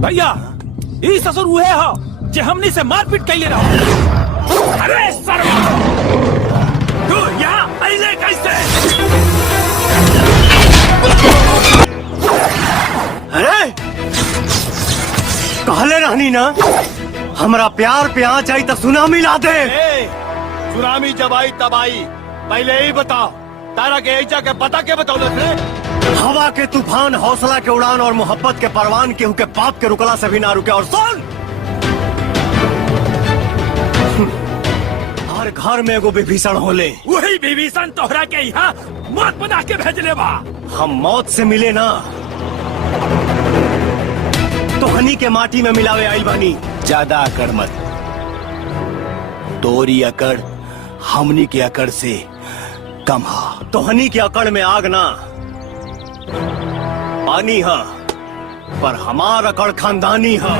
भैया ई ससुर उहे हो जे हमनी से मारपीट कैले रहो। अरे सर्व तू यहाँ पहले कैसे? अरे कहले रहनी ना हमरा प्यार पे आ जाई तो सुनामी ला दे। सुनामी जब आई तब आई, पहले ही बताओ तारा के ऐजा के पता के बतौलत रे? हवा के तूफान, हौसला के उड़ान और मोहब्बत के परवान केहू के बाप के रुकला से भी ना रुके। और सुन, हर घर में एगो विभीषण होले। वही विभीषण तोहरा के यहाँ मौत बना के भेजले बा। हम मौत से मिले ना तो हनी के माटी में मिलावे आइल बानी। ज्यादा अकड़ मत, तोरी अकड़ हमनी के अकड़ से कम हा। तो हनी के अकड़ में आग ना पानी है, पर हमार अकड़ खानदानी है।